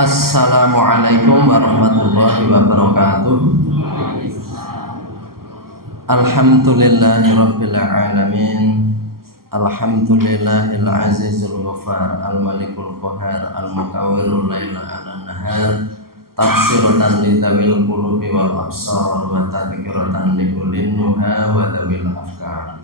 Assalamualaikum warahmatullahi wabarakatuh. Alhamdulillahirabbil alamin. Alhamdulillahil azizul ghafar, al malikul qahar, al mukawwirul laila 'alan nahar, tafsiratan lidzawil qulubi wal absar wa tadhkiratan li ulil nuha wa dzawil afkar.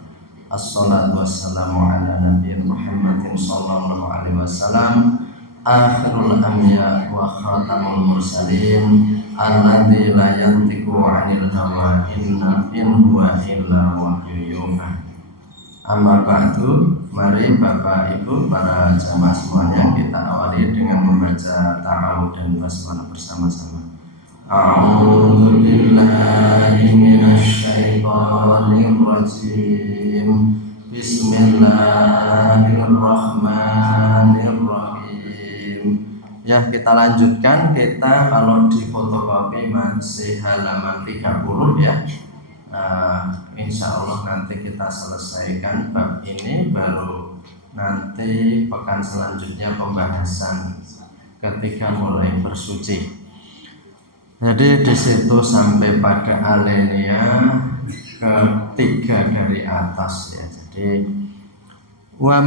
Assalatu wassalamu ala nabiyina Muhammadin sallallahu alaihi wasallam, akhirul anbiya wa khatamul mursalin, alladzi la yantiqu 'anil hawa in huwa illa wahyun yuha. Amma ba'du, mari Bapak Ibu para jamaah semuanya kita awali dengan membaca ta'awudz dan basmalah bersama-sama. A'udzu billahi minasy syaithanir rajim. Bismillahirrahmanirrahim. Ya, kita lanjutkan. Kita kalau di fotokopi masih halaman 30 ya. Insya Allah nanti kita selesaikan bab ini, baru nanti pekan selanjutnya pembahasan ketika mulai bersuci. Jadi di situ sampai pada alinea ketiga dari atas ya. Jadi wa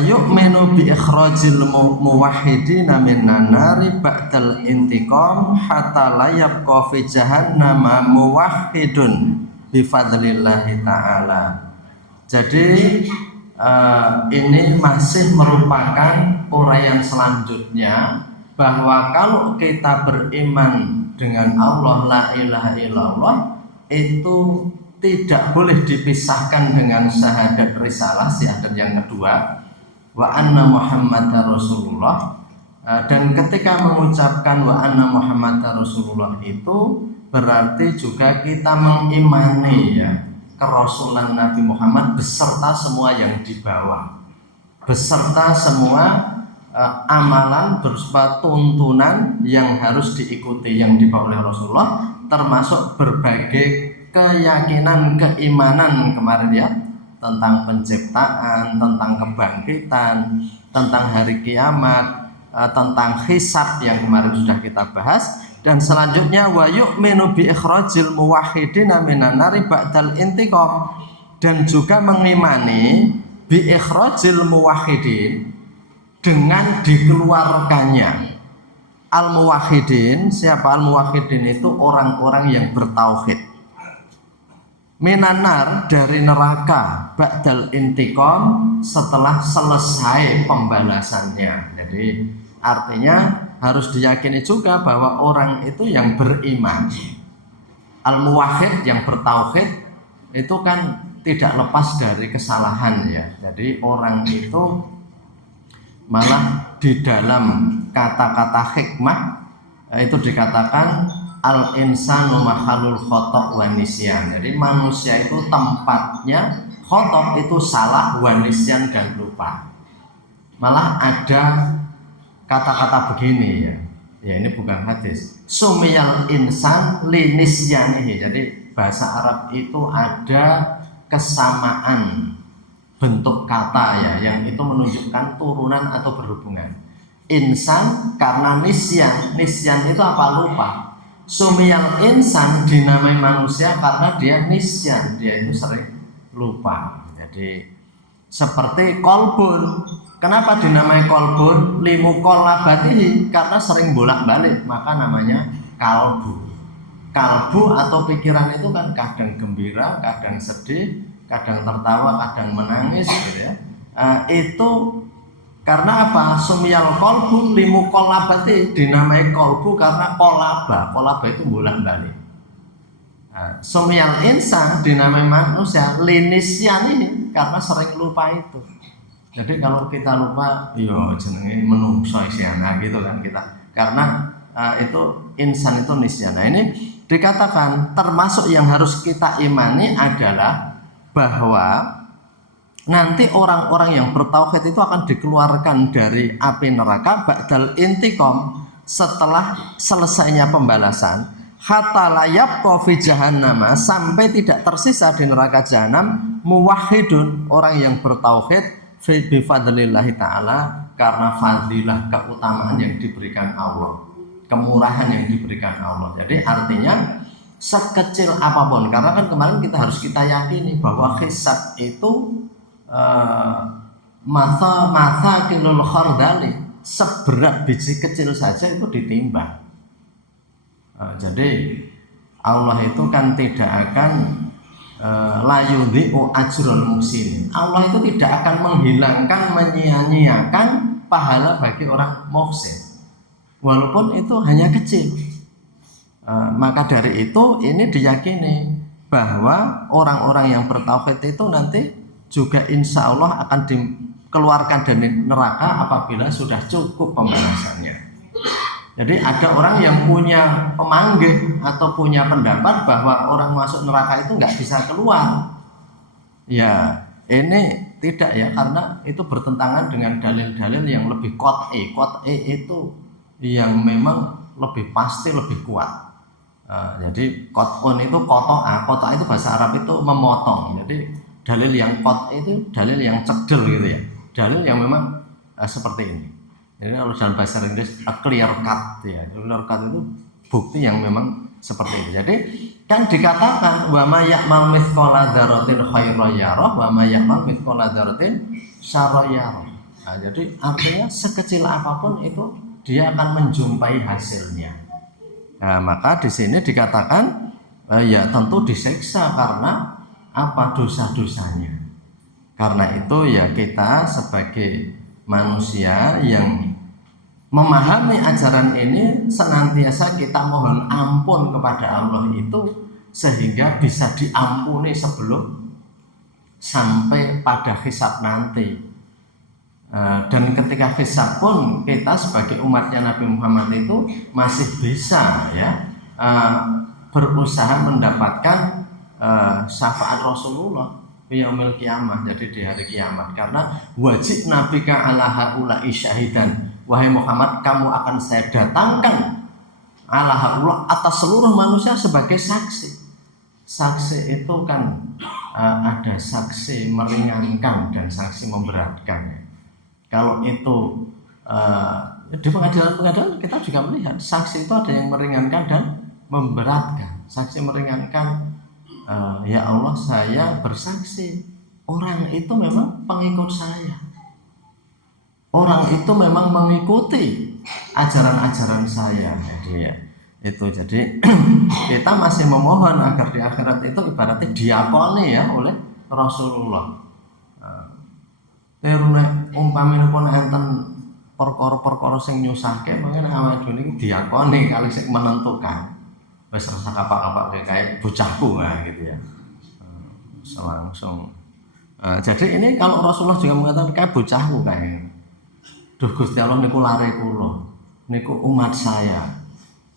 yu'minu bi ikhrajil muwahhidina minan nari ba'dal intiqam hatta la yabqa fi jahannama muwahhidun bi fadlillahi ta'ala. Jadi ini masih merupakan uraian selanjutnya, bahwa kalau kita beriman dengan Allah la ilaha illallah itu tidak boleh dipisahkan dengan syahadat risalah, syahadat yang kedua, wa anna Muhammadar Rasulullah. Dan ketika mengucapkan wa anna Muhammadar Rasulullah itu berarti juga kita mengimani ya kerasulan Nabi Muhammad beserta semua yang dibawa, beserta semua amalan berupa tuntunan yang harus diikuti yang dibawa oleh Rasulullah, termasuk berbagai keyakinan, keimanan kemarin ya, tentang penciptaan, tentang kebangkitan, tentang hari kiamat, tentang hisab yang kemarin sudah kita bahas. Dan selanjutnya wa yu'minu bi ikhrajil muwahhidina minan nari ba'dal intiqam, dan juga mengimani bi ikhrajil muwahhidin, dengan dikeluarkannya al-muwahhidin. Siapa al-muwahhidin? Itu orang-orang yang bertauhid. Minanar, dari neraka, ba'dal intiqam, setelah selesai pembalasannya. Jadi artinya harus diyakini juga bahwa orang itu yang beriman, al-muwahhid yang bertauhid itu kan tidak lepas dari kesalahan ya. Jadi orang itu malah di dalam kata-kata hikmah itu dikatakan al-insanu mahalul khotok wa nisyan. Jadi manusia itu tempatnya khotok, itu salah, wa nisyan dan lupa. Malah ada kata-kata begini ya. Ya ini bukan hadis. Sumiyal insan li nisyanihi. Jadi bahasa Arab itu ada kesamaan bentuk kata ya, yang itu menunjukkan turunan atau berhubungan. Insan karena nisyan, nisyan itu apa? Lupa. Sumiyal insan dinamai manusia karena dia nisyan, dia itu sering lupa. Jadi seperti kolbun, kenapa dinamai kolbun? Limukolabatihi, karena sering bolak-balik, maka namanya kalbu. Kalbu atau pikiran itu kan kadang gembira, kadang sedih, kadang tertawa, kadang menangis gitu ya. Itu karena apa? Sumiyal kolbu limukolabati, dinamai kolbu karena kolaba itu bolak-balik. Sumiyal insan dinamai manusia linisyan ini karena sering lupa itu. Jadi kalau kita lupa, yo jenenge menungso isyana gitu kan kita. Karena itu insan itu nisyan. Nah ini dikatakan termasuk yang harus kita imani adalah bahwa nanti orang-orang yang bertauhid itu akan dikeluarkan dari api neraka ba'dal intiqam, setelah selesainya pembalasan, hatta la yabqa fi jahannama, sampai tidak tersisa di neraka jahanam muwahhidun, orang yang bertauhid, bi fadlillahi ta'ala, karena fadilah keutamaan yang diberikan Allah, kemurahan yang diberikan Allah. Jadi artinya sekecil apapun, karena kan kemarin kita yakini bahwa hisab itu masa kilul khardali, seberat biji kecil saja itu ditimbang. Jadi Allah itu kan tidak akan la yudhi'u ajrul muhsinin. Allah itu tidak akan menghilangkan, menyia-nyiakan pahala bagi orang muhsin, walaupun itu hanya kecil. Maka dari itu ini diyakini bahwa orang-orang yang bertauhid itu nanti juga insya Allah akan dikeluarkan dari neraka apabila sudah cukup pembalasannya. Jadi ada orang yang punya pemanggih atau punya pendapat bahwa orang masuk neraka itu nggak bisa keluar. Ya ini tidak ya, karena itu bertentangan dengan dalil-dalil yang lebih qat'i. Qat'i itu yang memang lebih pasti, lebih kuat. Jadi qat'un itu qata'a. Qata'a itu bahasa Arab itu memotong. Jadi dalil yang qat'i itu dalil yang cedel gitu ya. Dalil yang memang seperti ini. Jadi kalau dalam bahasa Inggris clear cut ya, clear cut itu bukti yang memang seperti itu. Jadi kan dikatakan wa may ya'mal mithqala dzarratin khairan yarah wa may ya'mal mithqala dzarratin syarran yarah. Nah, jadi artinya sekecil apapun itu dia akan menjumpai hasilnya. Nah, maka di sini dikatakan ya tentu disiksa karena apa, dosa-dosanya. Karena itu ya kita sebagai manusia yang memahami ajaran ini senantiasa kita mohon ampun kepada Allah itu sehingga bisa diampuni sebelum sampai pada hisab nanti. Dan ketika hisab pun kita sebagai umatnya Nabi Muhammad itu masih bisa ya berusaha mendapatkan syafaat Rasulullah yaumil kiamah, jadi di hari kiamat, karena wajib nabika ala haula syahidan, wahai Muhammad kamu akan saya datangkan ala haula atas seluruh manusia sebagai saksi. Saksi itu kan ada saksi meringankan dan saksi memberatkan. Kalau itu di pengadilan kita juga melihat saksi itu ada yang meringankan dan memberatkan. Saksi meringankan, ya Allah saya bersaksi orang itu memang pengikut saya, orang itu memang mengikuti ajaran-ajaran saya. Jadi kita masih memohon agar di akhirat itu ibaratnya diakoni ya oleh Rasulullah. Terus umpaminipun enten perkara-perkara sing nyusahke mangke awake dhewe niki diakoni kali sing menentukan. Wis rasa kapak-kapak kayak bocahku gitu ya. Langsung. Jadi ini kalau Rasulullah juga mengatakan kayak bocahku kayak. Duh Gusti Allah niku lare kula. Niku umat saya.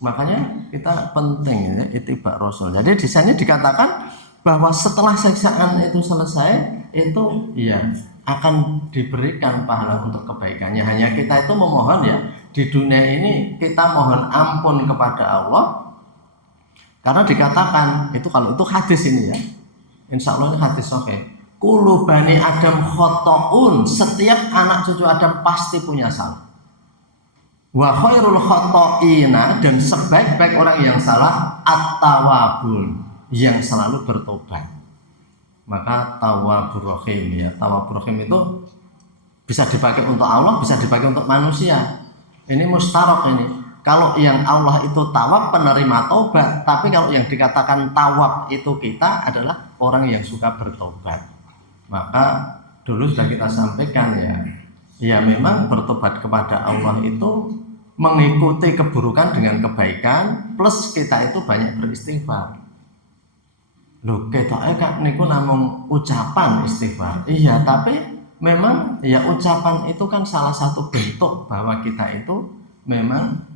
Makanya kita penting ya ittiba Rasul. Jadi di sini dikatakan bahwa setelah siksaan itu selesai itu ya akan diberikan pahala untuk kebaikannya. Hanya kita itu memohon ya di dunia ini kita mohon ampun kepada Allah. Karena dikatakan itu, kalau itu hadis ini ya, insya Allah ini hadis oke. Kullu bani Adam khotoun, setiap anak cucu Adam pasti punya salah. Wa khairul khotoina, dan sebaik-baik orang yang salah at-tawabun, yang selalu bertobat. Maka tawabur rahim ya, tawabur rahim itu bisa dipakai untuk Allah, bisa dipakai untuk manusia. Ini mustarok ini. Kalau yang Allah itu tawab, penerima taubat, tapi kalau yang dikatakan tawab itu kita adalah orang yang suka bertobat. Maka dulu sudah kita sampaikan ya memang bertobat kepada Allah itu mengikuti keburukan dengan kebaikan, plus kita itu banyak beristighfar. Loh, ketoke kak niku namung ucapan istighfar. Iya, tapi memang ya ucapan itu kan salah satu bentuk bahwa kita itu memang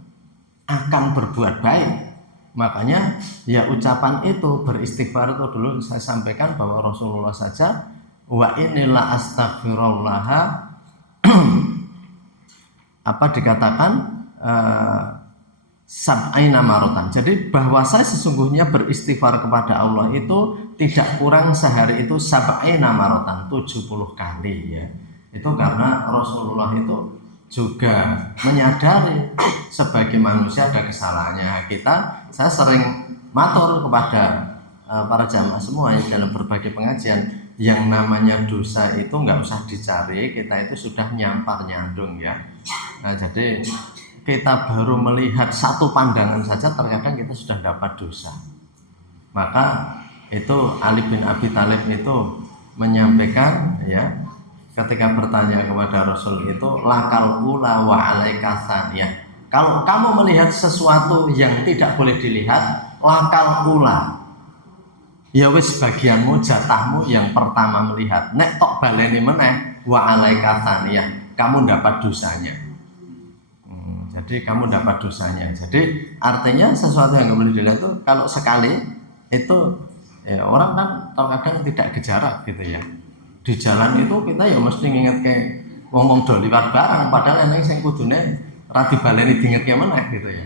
akan berbuat baik. Makanya ya ucapan itu beristighfar itu dulu saya sampaikan bahwa Rasulullah saja wa inilah astaghfirullah apa dikatakan sab'aina marotan. Jadi bahwa saya sesungguhnya beristighfar kepada Allah itu tidak kurang sehari itu sab'aina marotan, 70 kali ya. Itu karena Rasulullah itu juga menyadari sebagai manusia ada kesalahannya. Saya sering matur kepada para jamaah semua dalam berbagai pengajian, yang namanya dosa itu nggak usah dicari, kita itu sudah nyampar nyandung ya. Nah, jadi kita baru melihat satu pandangan saja terkadang kita sudah dapat dosa. Maka itu Ali bin Abi Thalib itu menyampaikan ya, ketika bertanya kepada Rasul itu, lakal ula wa alaika tsaniyah. Kalau kamu melihat sesuatu yang tidak boleh dilihat, lakal ula, ya wis bagianmu, jatahmu yang pertama melihat. Nek tok baleni meneh wa alaika tsaniyah, kamu dapat dosanya. Jadi kamu dapat dosanya. Jadi artinya sesuatu yang nggak boleh dilihat itu kalau sekali itu ya, orang kan terkadang tidak kejarak gitu ya. Di jalan itu kita ya mesti nginget kayak ngomong do liwat barang, padahal yang sing kudune ra dibaleni diinget ke meneh gitu ya.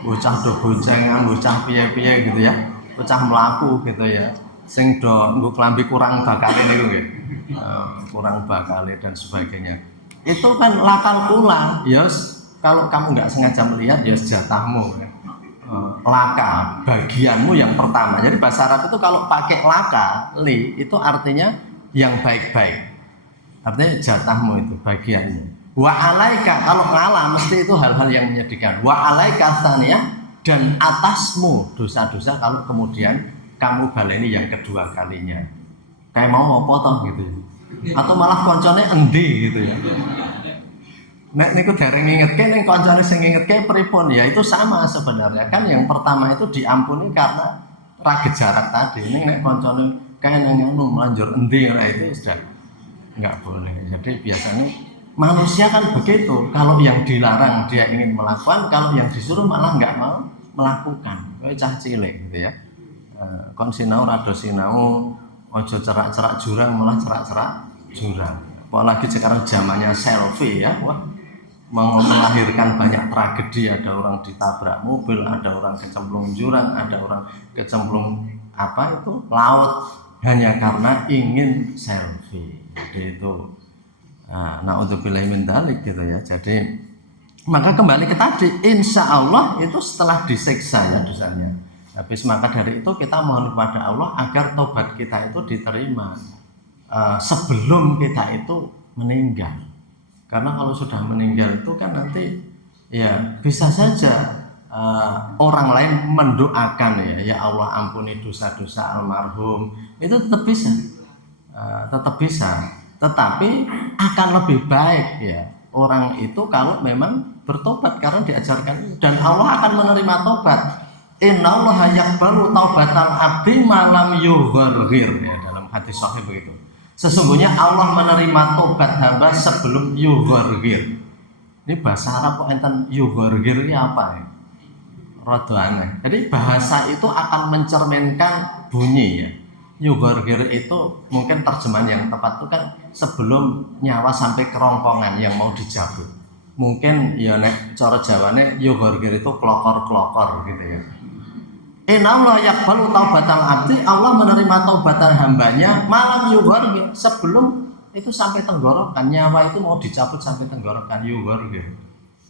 Bocah do boncengan, bocah piye-piye gitu ya. Bocah mlaku gitu ya. Sing do nggo klambi kurang bakale niku nggih. Kurang bakale dan sebagainya. Itu kan lakal kula, ya kalau kamu nggak sengaja melihat ya jatahmu. Laka, bagianmu yang pertama. Jadi bahasa Arab itu kalau pakai laka, li, itu artinya yang baik-baik. Artinya jatahmu itu, bagianmu. Wa alaika, kalau ngalah mesti itu hal-hal yang menyedihkan. Wa alaika tsaniyah, dan atasmu dosa-dosa kalau kemudian kamu baleni yang kedua kalinya. Kayak mau apa toh gitu. Atau malah koncone endi gitu ya. Nek niku dereng ngingetke ning kancane sing ngingetke pripun ya, itu sama sebenarnya kan. Yang pertama itu diampuni karena rage jarak tadi. Ini nek kancane kae nang ngono melanjur endi ora, itu sudah enggak boleh. Jadi biasanya manusia kan begitu, kalau yang dilarang dia ingin melakukan, kalau yang disuruh malah enggak mau melakukan. Kowe cah cilik gitu ya. Kon sinau rada sinau, ojo cerak-cerak jurang malah cerak-cerak jurang. Apalagi sekarang zamannya selfie ya. Wah, melahirkan banyak tragedi. Ada orang ditabrak mobil, ada orang kecemplung jurang, ada orang kecemplung laut hanya karena ingin selfie. Jadi itu naudzubillahi min dzalik gitu ya. Jadi maka kembali ke tadi, insya Allah itu setelah disiksa ya dosanya habis, maka dari itu kita mohon kepada Allah agar tobat kita itu diterima sebelum kita itu meninggal. Karena kalau sudah meninggal itu kan nanti ya bisa saja orang lain mendoakan ya Allah ampuni dosa-dosa almarhum, itu tetap bisa, tetapi akan lebih baik ya orang itu kalau memang bertobat karena diajarkan, dan Allah akan menerima tobat. Innallaha yaqbalu taubatal abdi ma lam yugharghir, ya dalam hadis sahih begitu. Sesungguhnya Allah menerima tobat hamba sebelum yugharghir. Ini bahasa Arab kok enten yugharghir ini apa ya? Rada aneh. Jadi bahasa itu akan mencerminkan bunyi ya. Yugharghir itu mungkin terjemahan yang tepat itu kan sebelum nyawa sampai kerongkongan yang mau dicabut. Mungkin ya nek cara Jawane yugharghir itu klokor-klokor gitu ya. Innallaha yaqbalu taubatal abdi, Allah menerima taubatan hambanya malam yugharghir, sebelum itu sampai tenggorokan, nyawa itu mau dicabut sampai tenggorokan, yugharghir,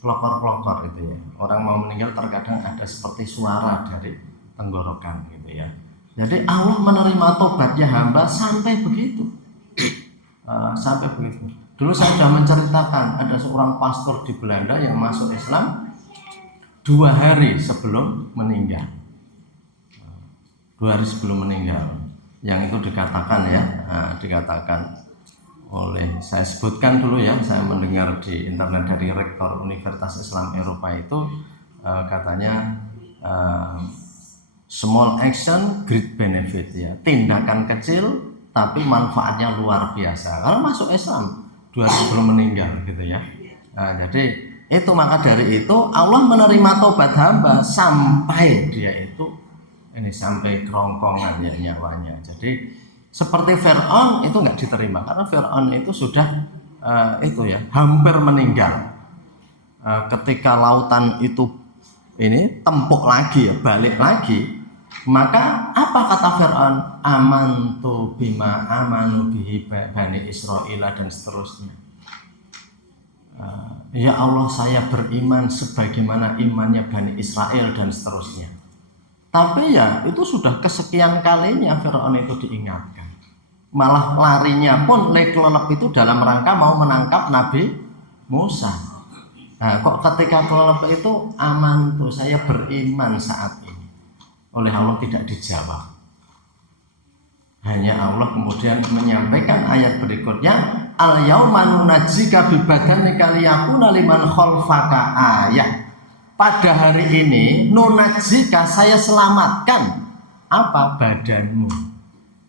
klokor-klokor itu ya. Orang mau meninggal terkadang ada seperti suara dari tenggorokan gitu ya. Jadi Allah menerima tobatnya hamba sampai begitu. Sampai begitu. Dulu saya sudah menceritakan ada seorang pastor di Belanda yang masuk Islam 2 hari sebelum meninggal. 2 hari sebelum meninggal, yang itu dikatakan ya, dikatakan oleh, saya sebutkan dulu ya, saya mendengar di internet dari Rektor Universitas Islam Eropa itu katanya small action great benefit ya, tindakan kecil tapi manfaatnya luar biasa kalau masuk Islam 2 hari sebelum meninggal gitu ya. Jadi itu, maka dari itu Allah menerima tobat hamba sampai dia itu sampai kerongkongan ya nyawanya. Jadi seperti Fir'aun itu nggak diterima karena Fir'aun itu sudah itu ya hampir meninggal. Ketika lautan itu tempuk lagi ya, balik lagi, Maka apa kata Fir'aun? Amantu bima amanu bihi Bani Israil dan seterusnya. Ya Allah, saya beriman sebagaimana imannya Bani Israel dan seterusnya. Tapi ya itu sudah kesekian kalinya Fir'aun itu diingatkan. Malah larinya pun kelelep itu dalam rangka mau menangkap Nabi Musa. Nah, kok ketika kelelep itu aman tuh, saya beriman saat ini. Oleh Allah tidak dijawab. Hanya Allah kemudian menyampaikan ayat berikutnya, al yauma nunajjika bi badanika liyakuna liman khalfaka ayah. Pada hari ini nunajjika, saya selamatkan apa? Badanmu.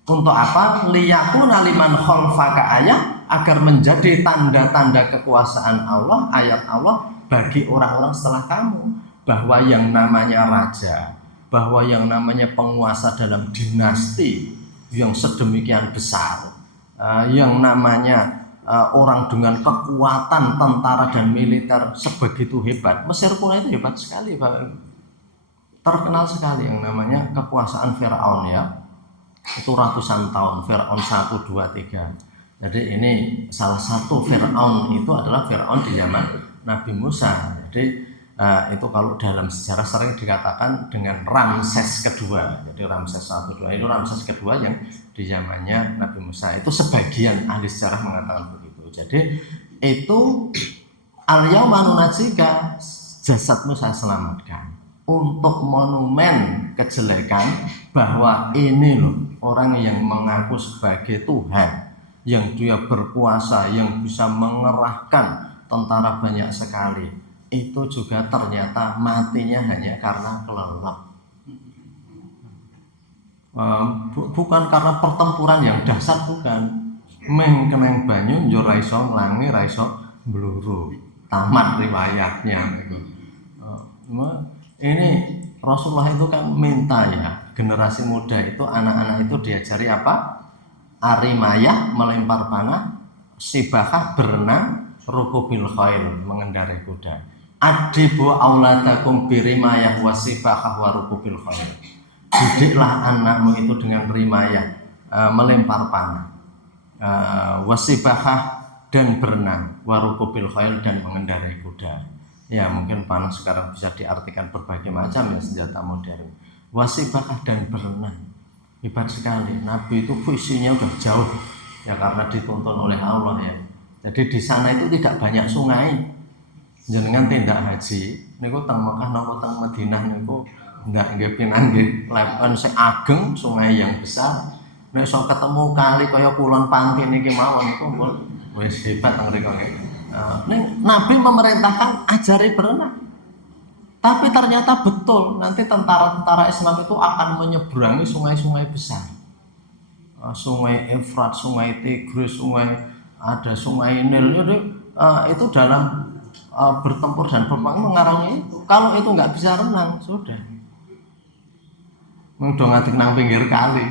Untuk apa? Liyakuna liman khalfaka ayah, agar menjadi tanda-tanda kekuasaan Allah, ayat Allah bagi orang-orang setelah kamu, bahwa yang namanya raja, bahwa yang namanya penguasa dalam dinasti yang sedemikian besar, yang namanya orang dengan kekuatan tentara dan militer sebegitu hebat. Mesir pun itu hebat sekali, terkenal sekali yang namanya kekuasaan Firaun ya. Itu ratusan tahun, Firaun 1, 2, 3. Jadi ini salah satu Firaun itu adalah Firaun di zaman Nabi Musa. Jadi itu kalau dalam sejarah sering dikatakan dengan Ramses kedua. Jadi Ramses 1, 2 itu Ramses kedua yang di zamannya Nabi Musa. Itu sebagian ahli sejarah mengatakan begitu. Jadi itu al-yauma nunajjika, jasadmu saya selamatkan untuk monumen kejelekan bahwa ini loh orang yang mengaku sebagai Tuhan, yang dia berkuasa, yang bisa mengerahkan tentara banyak sekali. Itu juga ternyata matinya hanya karena kelelep. Bukan karena pertempuran yang dahsyat, bukan. Mengkeneng banyu njur ra iso nglangi, ra iso bluru. Tamat riwayatnya gitu. Ini Rasulullah itu kan minta ya, generasi muda itu, anak-anak itu diajari apa? Arimayah, melempar panah, sibakah, berenang, rukubil khail, mengendarai kuda. Adibu auladakum birimayah wasibakah warukubil khair. Didiklah anakmu itu dengan rimayah, melempar panah, wasibakah dan berenang, warukubil khair dan mengendarai kuda. Ya mungkin panah sekarang bisa diartikan berbagai macam ya, senjata modern. Wasibakah dan berenang, hebat sekali. Nabi itu visinya udah jauh ya, karena dituntun oleh Allah ya. Jadi di sana itu tidak banyak sungai. Jenengan tindak haji niku teng Mekah napa teng Madinah niku ndak nggih pinanggih lepen sing ageng, sungai yang besar. Nek iso ketemu kali kaya Kulon Pangki niki mawon niku wis hebat teng mriko nggih. Nabi memerintahkan ajari berenang. Tapi ternyata betul nanti tentara-tentara Islam itu akan menyeberangi sungai-sungai besar. Sungai Efrat, sungai Tigris, sungai Nil. Jadi itu dalam bertempur dan berperang mengarungi itu. Kalau itu nggak bisa renang, sudah udah ngatik nang pinggir kali,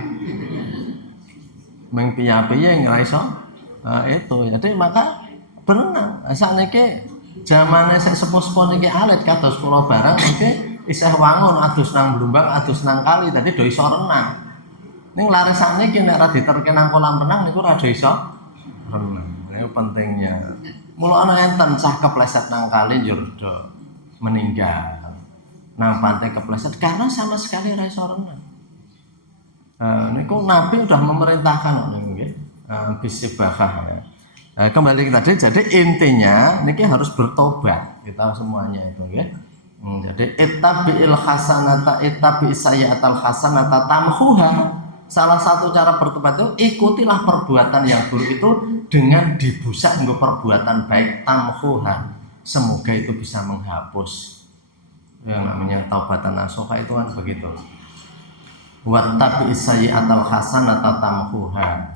meng piye-piye ngraiso itu. Jadi maka berenang. Sakniki zamane sik sepuh-sepuh niki alit kados kula barang niki isih wangun adus nang blumbang, adus nang kali, dadi do iso renang. Ning laris sakniki nek ra diterke nang kolam renang niku ra do iso renang. Niku pentingnya. Mula ana enten cah kepleset nang kali njur do meninggal. Nang pantai kepleset karena sama sekali ra iso renang. Niku Nabi sudah memerintahkan nggih. Bisibahah ya. Kembali tadi, jadi intinya niki harus bertobat kita semuanya itu nggih. Jadi ittabi'il hasanata ittabi'is sayyi'atal hasanata tamhuha. Salah satu cara bertobat itu ikutilah perbuatan yang buruk itu dengan dibusak nggo perbuatan baik, tamhuha. Semoga itu bisa menghapus. Yang namanya taubatan nasuha itu kan begitu. Wattabi'is sayyi'atal hasanata tamhuha.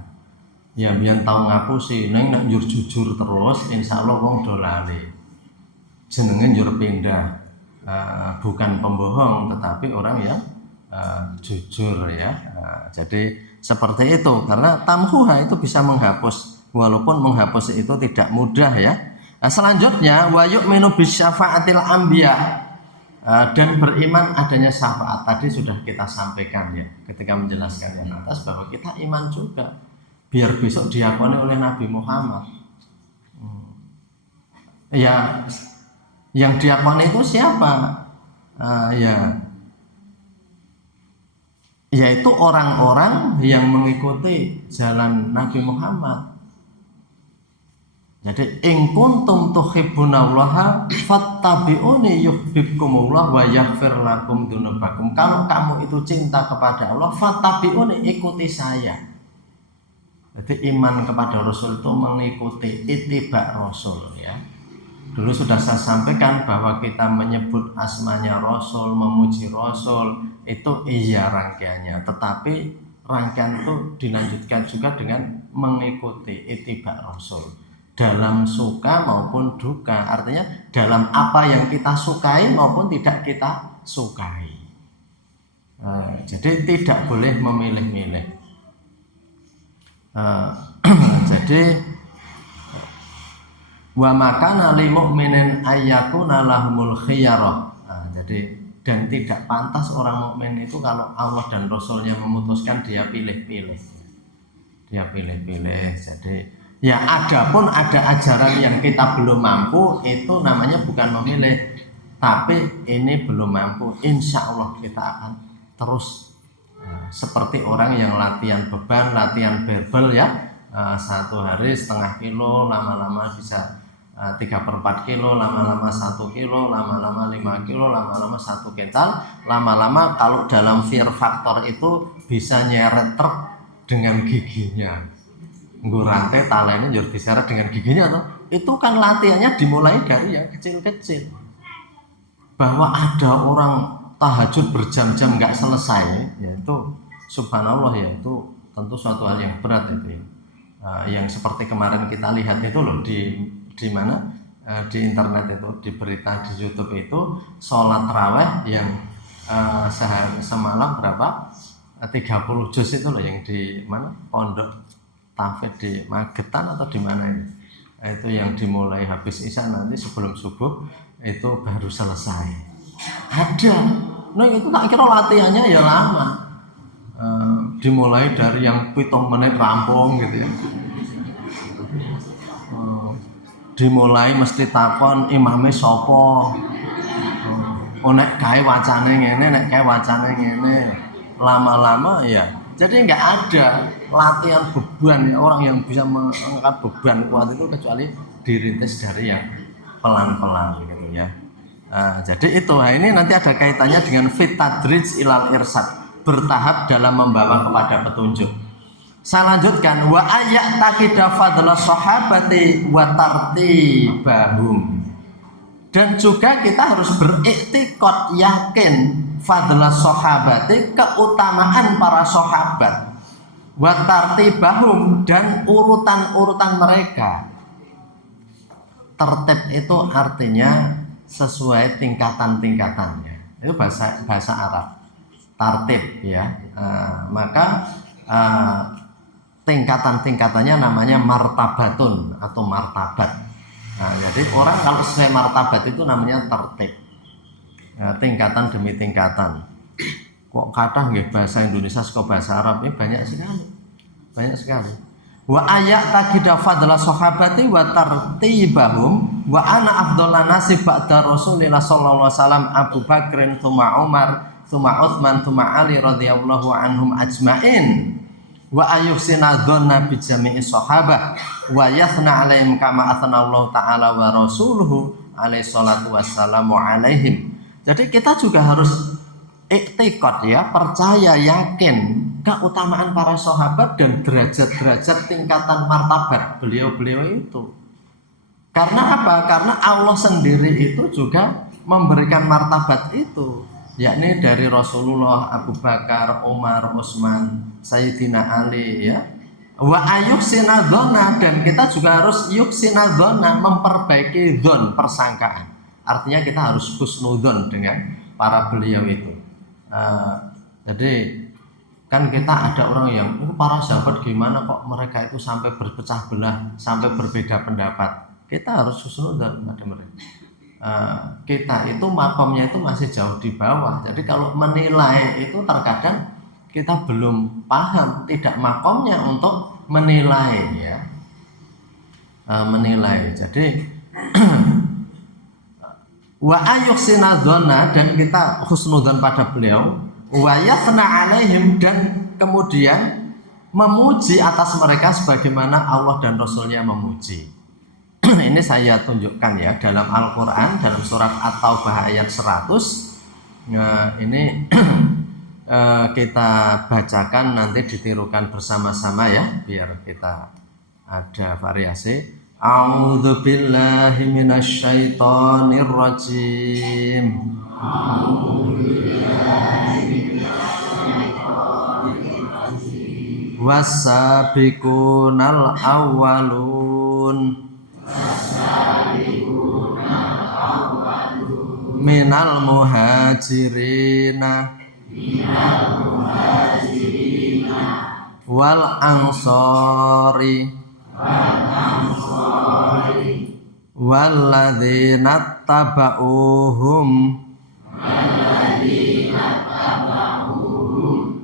Ya biyen tau ngapusi ning nek njur jujur terus insyaallah wong do lali. Jenenge njur pindah. Bukan pembohong tetapi orang yang jujur ya. Jadi seperti itu, karena tamhuha itu bisa menghapus, walaupun menghapus itu tidak mudah ya. Selanjutnya wa yu'minu bisyafa'atil anbiya. Dan beriman adanya syafaat tadi sudah kita sampaikan ya ketika menjelaskan yang atas, bahwa kita iman juga biar besok diakoni oleh Nabi Muhammad. Ya, yang diakoni itu siapa? Yaitu orang-orang yang mengikuti jalan Nabi Muhammad. Jadi in kuntum tuhibbunallaha fattabi'uni yuhibbukumullah wa yaghfir lakum dzunubakum. Kalau kamu itu cinta kepada Allah, fattabi'uni, ikuti saya. Jadi iman kepada Rasul itu mengikuti ittiba Rasul ya. Dulu sudah saya sampaikan bahwa kita menyebut asmanya Rasul, memuji Rasul itu iya rangkaiannya, tetapi rangkaian itu dilanjutkan juga dengan mengikuti ittiba Rasul. Dalam suka maupun duka, artinya dalam apa yang kita sukai maupun tidak kita sukai. Jadi tidak boleh memilih-milih. Jadi wa makana lil mu'minin ayyakuna lahumul khiyarah. Jadi dan tidak pantas orang mukmin itu kalau Allah dan Rasulnya memutuskan dia pilih-pilih. Dia pilih-pilih. Jadi ya adapun ada ajaran yang kita belum mampu, itu namanya bukan memilih, tapi ini belum mampu, insya Allah kita akan terus seperti orang yang latihan beban, latihan barbel ya, 1 hari setengah kilo, lama-lama bisa 3/4 kilo, lama-lama 1 kilo, lama-lama 5 kilo, lama-lama 1 kental, lama-lama kalau dalam fear factor itu bisa nyeret truk dengan giginya. Rantai talenya jur diseret dengan giginya atau itu kan latihannya dimulai dari yang kecil-kecil. Bahwa ada orang tahajud berjam-jam nggak selesai, yaitu subhanallah ya, itu tentu suatu hal yang berat itu ya. Yang seperti kemarin kita lihat itu loh di mana di internet itu, di berita di YouTube itu sholat raweh yang semalam berapa 30 juz itu loh, yang di mana pondok Tafid di Magetan atau di mana ini, itu yang dimulai habis isya nanti sebelum subuh itu baru selesai. Ada, nah itu tak kira latihannya ya lama, dimulai dari yang 7 menit rampung gitu ya. Dimulai mesti takon imame sopo, nek kae wacane ngene, nek kae wacane ngene, lama-lama ya. Jadi nggak ada latihan beban ya, orang yang bisa mengangkat beban kuat itu kecuali dirintis dari yang pelan-pelan gitu ya. Jadi itu, ini nanti ada kaitannya dengan fit tadrij ilal irsyad, bertahap dalam membawa kepada petunjuk. Saya lanjutkan, wa ayat takida fadla sahabati wa tartibahum. Dan juga kita harus beriktikad, yakin fadla sahabati, keutamaan para sahabat, wa tartibahum, dan urutan-urutan mereka. Tertib itu artinya sesuai tingkatan-tingkatannya. Itu bahasa Arab. Tartib ya. Maka tingkatan-tingkatannya namanya martabatun atau martabat. Jadi orang kalau sesuai martabat itu namanya tertib. Tingkatan demi tingkatan. Kok kata nggih bahasa Indonesia saka bahasa Arab ini banyak sekali. Wa ayat takida fadla sahabati wa tartibahum wa ana afdhalan nasi ba'da Rasulillah sallallahu alaihi wasallam Abu Bakrin tsumma Umar tsumma Utsman tsumma Ali radhiyallahu anhum ajmain wa ayyusina dzanna bi jami'i sahabah wa yathna alaihim kama athna Allah taala wa rasuluhu alaihi salatu wassalamu alaihim. Jadi kita juga harus iktikad ya, percaya, yakin keutamaan para sahabat dan derajat-derajat tingkatan martabat beliau-beliau itu. Karena apa? Karena Allah sendiri itu juga memberikan martabat itu, yakni dari Rasulullah, Abu Bakar, Umar, Utsman, Sayyidina Ali ya. Wa ayyuksina dzona, dan kita juga harus yuksina dzona, memperbaiki dzon, persangkaan. Artinya kita harus husnudzon dengan para beliau itu. Jadi kan kita ada orang yang para sahabat gimana kok mereka itu sampai berpecah belah, sampai berbeda pendapat. Kita harus husnudzon pada mereka. kita itu makomnya itu masih jauh di bawah. Jadi kalau menilai itu terkadang kita belum paham, tidak makomnya untuk menilai ya, menilai. Jadi wa ayuhsina dzanna, dan kita husnudzon pada beliau, wa yathna alaihim, dan kemudian memuji atas mereka sebagaimana Allah dan Rasulnya memuji. Ini saya tunjukkan ya dalam Al-Quran, dalam surat At-Taubah ayat 100. Nah, ini kita bacakan, nanti ditirukan bersama-sama ya, biar kita ada variasi. A'udzu billahi minasyaitonir rajim. Wasabiqunal awwalun minal muhajirina wal ansori walladzina tabauhum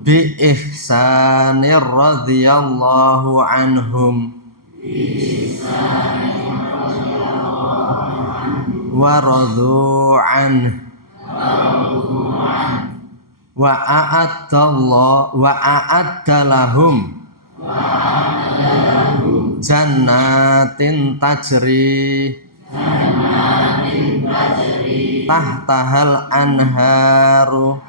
bi ihsanir radhiyallahu anhum wa radu an wa a'adda lahum jannatin tajri tahtahal anharu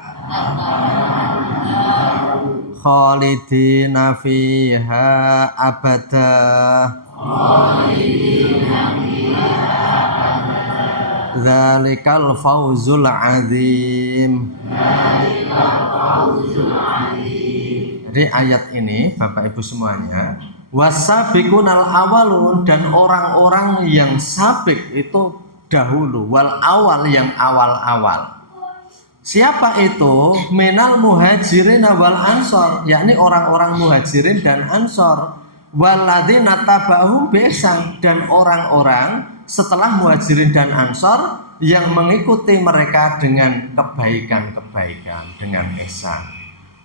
khalidina fiha abada Dzalikal fawzul azim. Jadi ayat ini Bapak Ibu semuanya, wasabiqunal awalun, dan orang-orang yang sabik itu dahulu, wal awal yang awal-awal. Siapa itu? Minal muhajirin wal ansor, yakni orang-orang muhajirin dan ansor. Walladzina taba'hum biihsan, dan orang-orang setelah muhajirin dan ansor yang mengikuti mereka dengan kebaikan-kebaikan, dengan ihsan.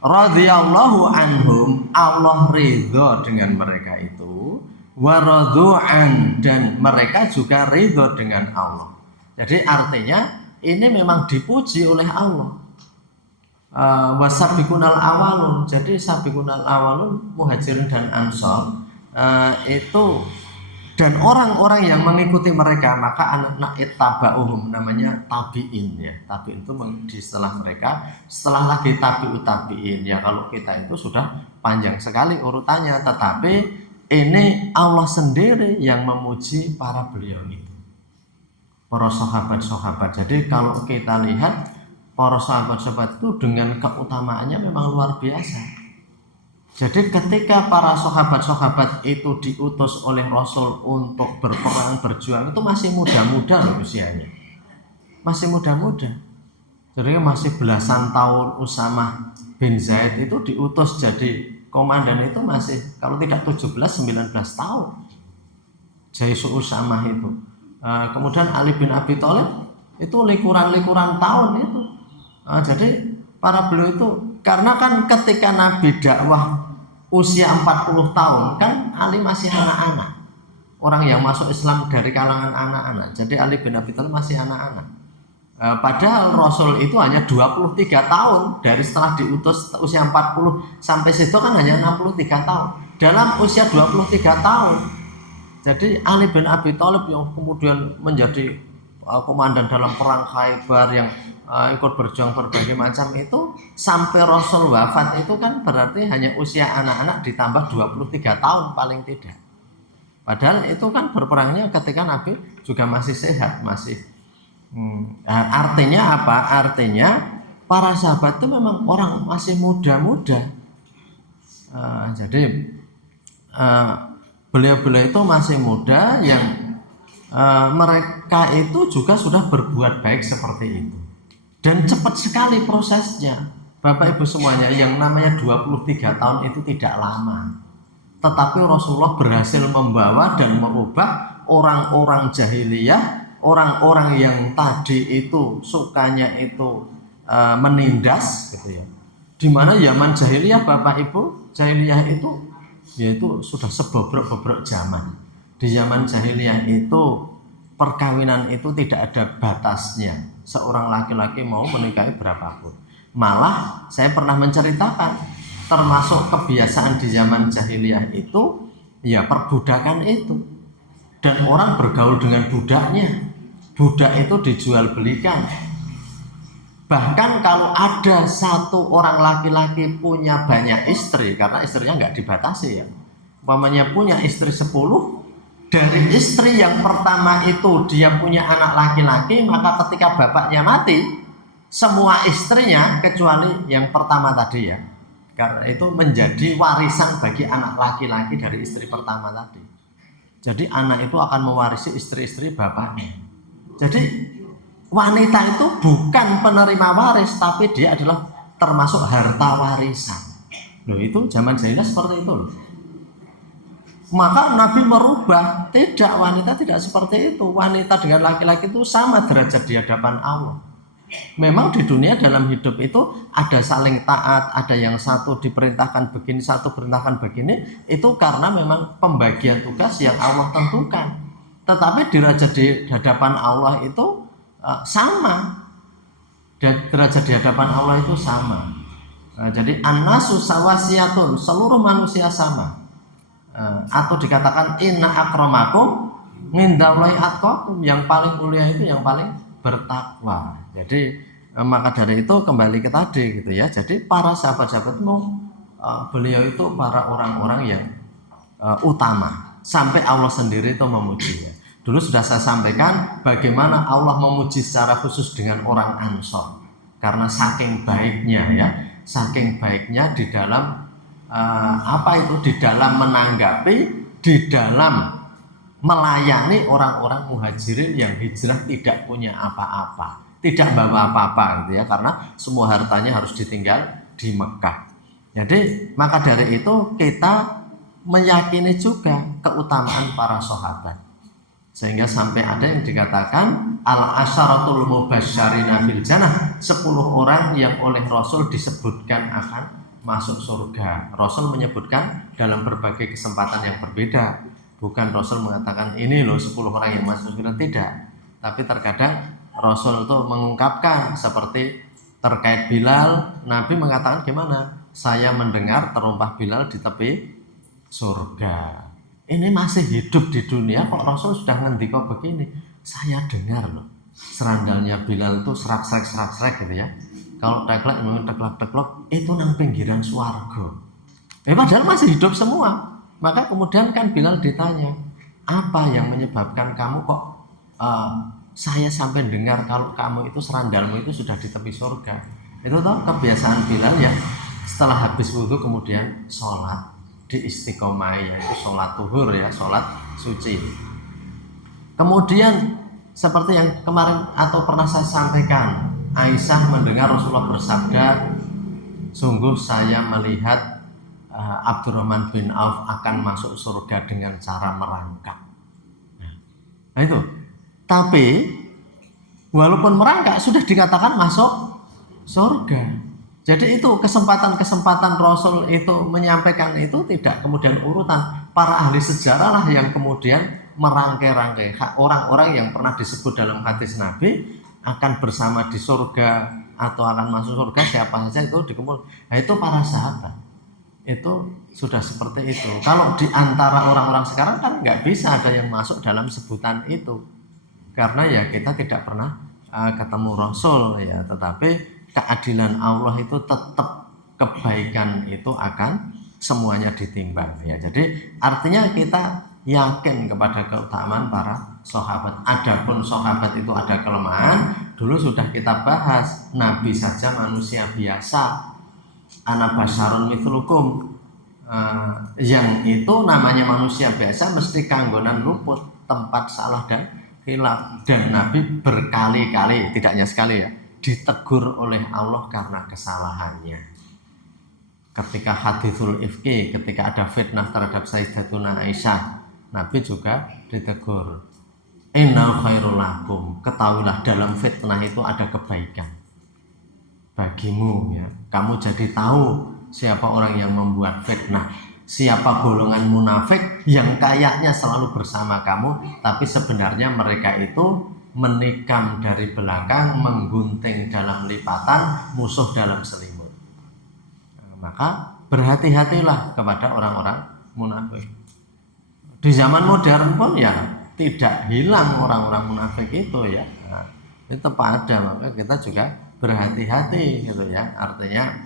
Radhiyallahu anhum, Allah ridho dengan mereka itu. Wa radu'an, dan mereka juga ridho dengan Allah. Jadi artinya ini memang dipuji oleh Allah. Wasabiqunal awalun, jadi sabiqunal awalun muhajirin dan ansor itu, dan orang-orang yang mengikuti mereka, maka anak ittaba'uhum, namanya tabi'in ya. Tabi'in itu di setelah mereka, setelah lagi tabi'in ya. Kalau kita itu sudah panjang sekali urutannya, tetapi ini Allah sendiri yang memuji para beliau itu, para sahabat-sahabat. Jadi kalau kita lihat para sahabat-sahabat itu dengan keutamaannya memang luar biasa. Jadi ketika para sahabat-sahabat itu diutus oleh Rasul untuk berperang, berjuang, itu masih muda-muda loh usianya. Masih muda-muda. Jadi masih belasan tahun. Usamah bin Zaid itu diutus jadi komandan itu masih, kalau tidak 17-19 tahun. Jaisu Usamah itu. Kemudian Ali bin Abi Thalib itu likuran-likuran tahun itu. Jadi para beliau itu, karena kan ketika Nabi dakwah usia 40 tahun, kan Ali masih anak-anak. Orang yang masuk Islam dari kalangan anak-anak. Jadi Ali bin Abi Thalib masih anak-anak. Padahal Rasul itu hanya 23 tahun. Dari setelah diutus usia 40 sampai situ kan hanya 63 tahun. Dalam usia 23 tahun. Jadi Ali bin Abi Thalib yang kemudian menjadi komandan dalam perang Khaybar, yang ikut berjuang berbagai macam itu, sampai Rasul wafat itu kan berarti hanya usia anak-anak ditambah 23 tahun paling tidak. Padahal itu kan berperangnya ketika Nabi juga masih sehat, masih artinya apa? Artinya para sahabat itu memang orang masih muda-muda. Jadi beliau-beliau itu masih muda, yang mereka itu juga sudah berbuat baik seperti itu. Dan cepat sekali prosesnya. Bapak Ibu semuanya, yang namanya 23 tahun itu tidak lama. Tetapi Rasulullah berhasil membawa dan merubah orang-orang jahiliyah orang-orang yang tadi itu sukanya itu menindas gitu ya. Di mana zaman jahiliyah Bapak Ibu, jahiliyah itu yaitu sudah sebobrok-bobrok zaman. Di zaman jahiliyah itu perkawinan itu tidak ada batasnya. Seorang laki-laki mau menikahi berapapun. Malah saya pernah menceritakan termasuk kebiasaan di zaman jahiliyah itu ya perbudakan itu. Dan orang bergaul dengan budaknya. Budak itu dijual belikan. Bahkan kalau ada satu orang laki-laki punya banyak istri, karena istrinya nggak dibatasi ya, umpamanya punya istri 10, dari istri yang pertama itu dia punya anak laki-laki, maka ketika bapaknya mati, semua istrinya kecuali yang pertama tadi ya, karena itu menjadi warisan bagi anak laki-laki dari istri pertama tadi. Jadi anak itu akan mewarisi istri-istri bapaknya. Jadi wanita itu bukan penerima waris, tapi dia adalah termasuk harta warisan. Loh, itu zaman jahiliyah seperti itu loh. Maka Nabi merubah, tidak, wanita tidak seperti itu. Wanita dengan laki-laki itu sama derajat di hadapan Allah. Memang di dunia dalam hidup itu ada saling taat, ada yang satu diperintahkan begini, satu perintahkan begini, itu karena memang pembagian tugas yang Allah tentukan. Tetapi derajat di hadapan Allah itu sama, dan derajat di hadapan Allah itu sama. Jadi an-nasu sawasiyatun, seluruh manusia sama. Atau dikatakan inna akramakum indallahi atqakum, yang paling mulia itu yang paling bertakwa. Jadi maka dari itu kembali ke tadi gitu ya. Jadi para sahabat-sahabatmu, beliau itu para orang-orang yang utama, sampai Allah sendiri itu memujinya. Dulu sudah saya sampaikan bagaimana Allah memuji secara khusus dengan orang Ansor, karena saking baiknya ya, saking baiknya di dalam di dalam menanggapi, di dalam melayani orang-orang muhajirin yang hijrah tidak punya apa-apa, tidak bawa apa-apa gitu ya, karena semua hartanya harus ditinggal di Mekah. Jadi maka dari itu kita meyakini juga keutamaan para sahabat, sehingga sampai ada yang dikatakan al-asyaratul mubasysyarina bil jannah, 10 orang yang oleh Rasul disebutkan akan masuk surga. Rasul menyebutkan dalam berbagai kesempatan yang berbeda. Bukan Rasul mengatakan ini loh 10 orang yang masuk surga, tidak. Tapi terkadang Rasul itu mengungkapkan seperti terkait Bilal, Nabi mengatakan gimana? Saya mendengar terumpah Bilal di tepi surga. Ini masih hidup di dunia kok Rasul sudah ngendika begini. Saya dengar loh, serandalnya Bilal itu serak-serak gitu ya. Kalau teklek memang teklek itu nang pinggiran swarga. Padahal masih hidup semua. Maka kemudian kan Bilal ditanya, apa yang menyebabkan kamu kok saya sampai dengar kalau kamu itu serandalmu itu sudah di tepi surga. Itu toh kebiasaan Bilal ya, setelah habis wudhu kemudian sholat di istiqomah, yaitu sholat zuhur ya, sholat suci. Kemudian seperti yang kemarin atau pernah saya sampaikan, Aisyah mendengar Rasulullah bersabda, sungguh saya melihat Abdurrahman bin Auf akan masuk surga dengan cara merangkak. Nah itu. Tapi walaupun merangkak sudah dikatakan masuk surga. Jadi itu kesempatan-kesempatan Rasul itu menyampaikan itu tidak kemudian urutan. Para ahli sejarah lah yang kemudian merangkai-rangkai orang-orang yang pernah disebut dalam hadis Nabi akan bersama di surga atau akan masuk surga, siapa saja itu dikumpul. Nah itu para sahabat itu sudah seperti itu. Kalau di antara orang-orang sekarang kan nggak bisa ada yang masuk dalam sebutan itu, karena ya kita tidak pernah ketemu Rasul ya. Tetapi keadilan Allah itu tetap, kebaikan itu akan semuanya ditimbang ya. Jadi artinya kita yakin kepada keutamaan para sahabat. Adapun sahabat itu ada kelemahan, dulu sudah kita bahas. Nabi saja manusia biasa, ana basyarun mithlukum, yang itu namanya manusia biasa mesti kanggonan luput, tempat salah dan khilaf. Dan Nabi berkali-kali, tidak hanya sekali ya, ditegur oleh Allah karena kesalahannya. Ketika hadithul ifki, ketika ada fitnah terhadap Sayyidatuna Aisyah, Nabi juga ditegur. Innal khairul lakum, ketahuilah dalam fitnah itu ada kebaikan bagimu ya. Kamu jadi tahu siapa orang yang membuat fitnah, siapa golongan munafik yang kayaknya selalu bersama kamu, tapi sebenarnya mereka itu menikam dari belakang, menggunting dalam lipatan, musuh dalam selimut. Maka berhati-hatilah kepada orang-orang munafik. Di zaman modern pun ya tidak hilang orang-orang munafik itu ya. Nah, itu tetap ada, maka kita juga berhati-hati gitu ya. Artinya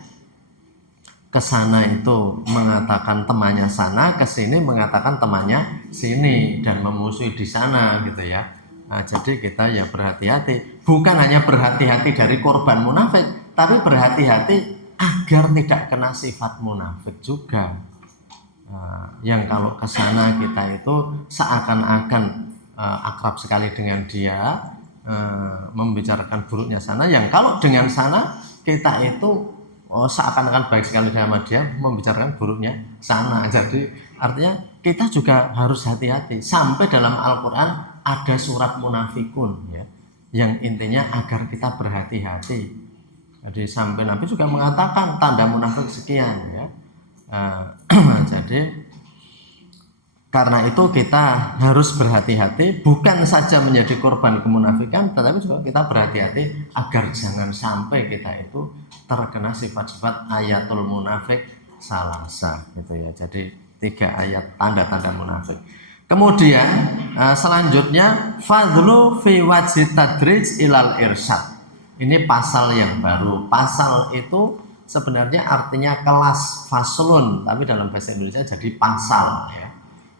kesana itu mengatakan temannya sana, kesini mengatakan temannya sini dan memusuhi di sana gitu ya. Nah, jadi kita ya berhati-hati. Bukan hanya berhati-hati dari korban munafik, tapi berhati-hati agar tidak kena sifat munafik juga. Yang kalau ke sana kita itu seakan-akan akrab sekali dengan dia, membicarakan buruknya sana, yang kalau dengan sana kita itu seakan-akan baik sekali sama dia, membicarakan buruknya sana. Jadi artinya kita juga harus hati-hati. Sampai dalam Al-Quran ada surat munafikun ya, yang intinya agar kita berhati-hati. Jadi sampai Nabi juga mengatakan tanda munafik sekian ya. Jadi karena itu kita harus berhati-hati, bukan saja menjadi korban kemunafikan, tetapi juga kita berhati-hati agar jangan sampai kita itu terkena sifat-sifat ayatul munafik salasa gitu ya. Jadi 3 ayat tanda-tanda munafik. Kemudian selanjutnya fadlu fi wajhi tadrij ilal irsyad. Ini pasal yang baru. Pasal itu sebenarnya artinya kelas, faslun, tapi dalam bahasa Indonesia jadi pasal ya.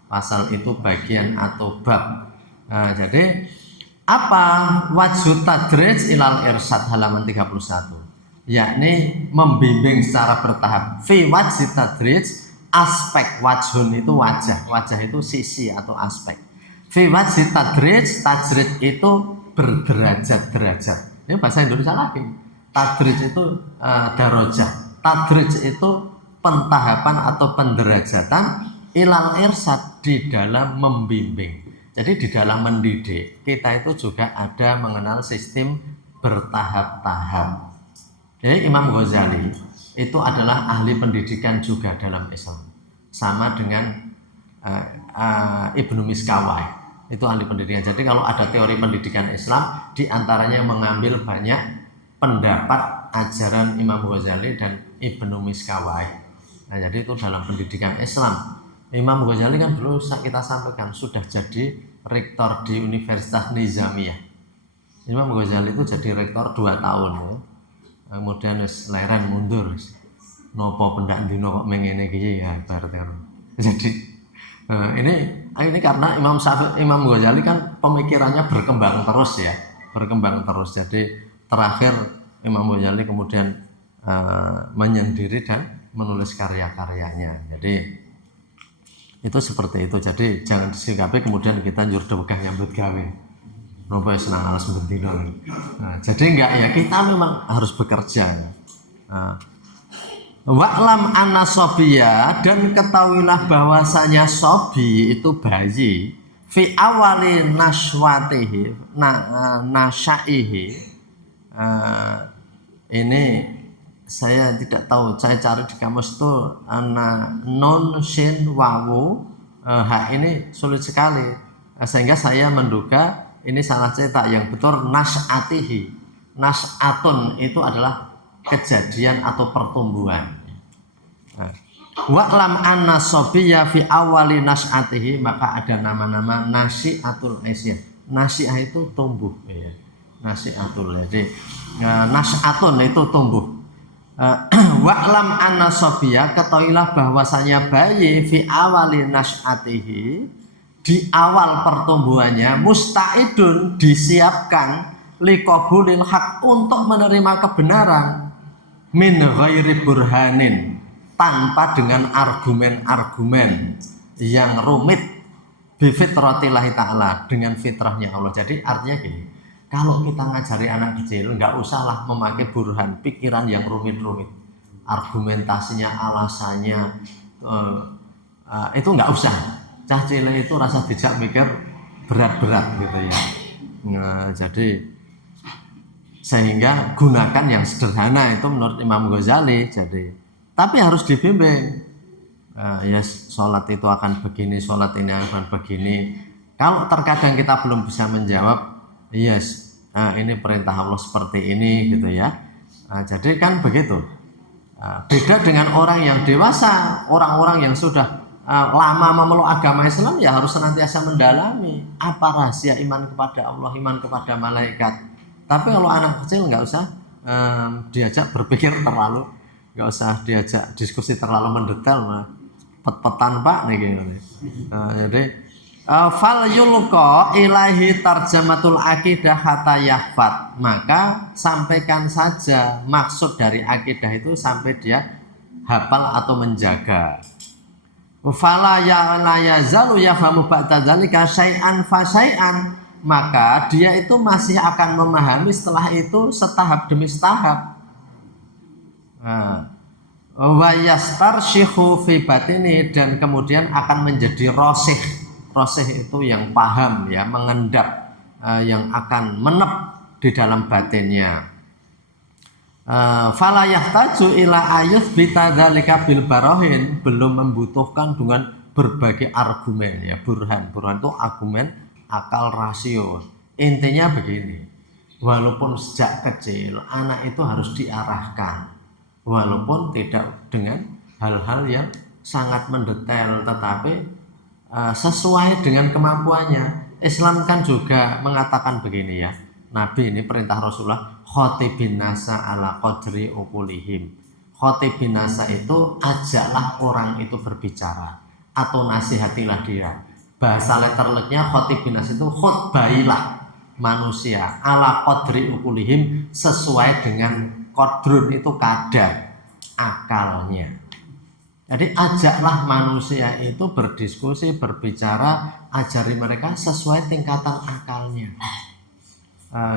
Pasal itu bagian atau bab. Jadi apa wajhu tadrij ilal irsyad halaman 31, yakni membimbing secara bertahap. Fi wajhi tadrij, aspek, wajhun itu wajah, wajah itu sisi atau aspek. Fi wajhi tadrij, tadrij itu berderajat-derajat. Ini bahasa Indonesia lagi. Tadrij itu darajat. Tadrij itu pentahapan atau penderajatan, ilal irsyad di dalam membimbing. Jadi di dalam mendidik kita itu juga ada mengenal sistem bertahap-tahap. Jadi Imam Ghazali itu adalah ahli pendidikan juga dalam Islam, sama dengan Ibnu Miskawai itu ahli pendidikan. Jadi kalau ada teori pendidikan Islam, diantaranya mengambil banyak pendapat ajaran Imam Ghazali dan Ibnu Miskawai. Nah, jadi itu dalam pendidikan Islam. Imam Ghazali kan dulu kita sampaikan sudah jadi rektor di Universitas Nizamiyah. Imam Ghazali itu jadi rektor 2 tahun ya. Kemudian leren mundur. Nopo pendak dino kok mengene iki ya barter. Jadi ini karena Imam Ghazali kan pemikirannya berkembang terus ya, berkembang terus. Jadi terakhir Imam Ghazali kemudian menyendiri dan menulis karya-karyanya. Jadi itu seperti itu. Jadi jangan disikapi kemudian kita njur dewegah nyambut gawe. Nopo senang alas bendino. Jadi enggak ya, kita memang harus bekerja. Wa'lam anna sobiya, dan ketahuilah bahwasanya sobi itu bayi, fi awali naswatihi, nasyaihi. Ini saya tidak tahu, saya cari di kamus itu non shin wawu h ini sulit sekali, sehingga saya menduga ini salah cetak. Yang betul nas'atihi. Nas'atun itu adalah kejadian atau pertumbuhan. Wa'lam anna sobiyya fi awali nas'atihi, maka ada nama-nama nasi'atul isyah. Nasi'ah itu tumbuh ya. Nasi'atul, jadi nas'atun itu tumbuh. Wa'lam anna sobiyya, ketahuilah bahwasanya bayi fi awali nas'atihi, di awal pertumbuhannya, musta'idun, disiapkan, liqabulil haq, untuk menerima kebenaran, min ghairi burhanin, tanpa dengan argumen-argumen yang rumit, bifitratillahi ta'ala, dengan fitrahnya Allah. Jadi artinya gini, kalau kita ngajari anak kecil, nggak usahlah memakai burhan, pikiran yang rumit-rumit, argumentasinya, alasannya, itu nggak usah. Cah cilik itu rasa dijak mikir berat-berat gitu ya. Nah, jadi sehingga gunakan yang sederhana itu menurut Imam Ghazali. Jadi tapi harus dibimbing. Ya sholat itu akan begini, sholat ini akan begini. Kalau terkadang kita belum bisa menjawab, yes, ini perintah Allah seperti ini gitu ya. Jadi kan begitu. Beda dengan orang yang dewasa, orang-orang yang sudah lama memeluk agama Islam ya harus senantiasa mendalami apa rahasia iman kepada Allah, iman kepada malaikat. Tapi kalau anak kecil nggak usah diajak berpikir terlalu, nggak usah diajak diskusi terlalu mendetail, pet-petan Pak nih gini. Jadi fal yulqa ilahi tarjamatul akidah hatta yahfad, maka sampaikan saja maksud dari akidah itu sampai dia hafal atau menjaga. Fala ya la yazalu yafhamu ba'da dzalika syai'an fa syai'an, maka dia itu masih akan memahami setelah itu setahap demi setahap. Wa yastarsyikhu fi batini, dan kemudian akan menjadi rosih. Rosih itu yang paham ya, mengendap, yang akan menep di dalam batinnya. Fala yahtaju ila ayuthbita dzalika bil barahin, belum membutuhkan dengan berbagai argumen ya, burhan itu argumen, akal, rasio. Intinya begini, walaupun sejak kecil anak itu harus diarahkan, walaupun tidak dengan hal-hal yang sangat mendetail, tetapi sesuai dengan kemampuannya. Islam kan juga mengatakan begini ya, Nabi ini perintah Rasulullah, khotibin nasa ala qadri uqulihim. Khotibin nasa itu ajaklah orang itu berbicara atau nasihatilah dia. Bahasa letterleknya khotibin nasa itu khutbailah manusia ala qadri uqulihim, sesuai dengan qadrun itu kadar akalnya. Jadi ajaklah manusia itu berdiskusi, berbicara, ajari mereka sesuai tingkatan akalnya.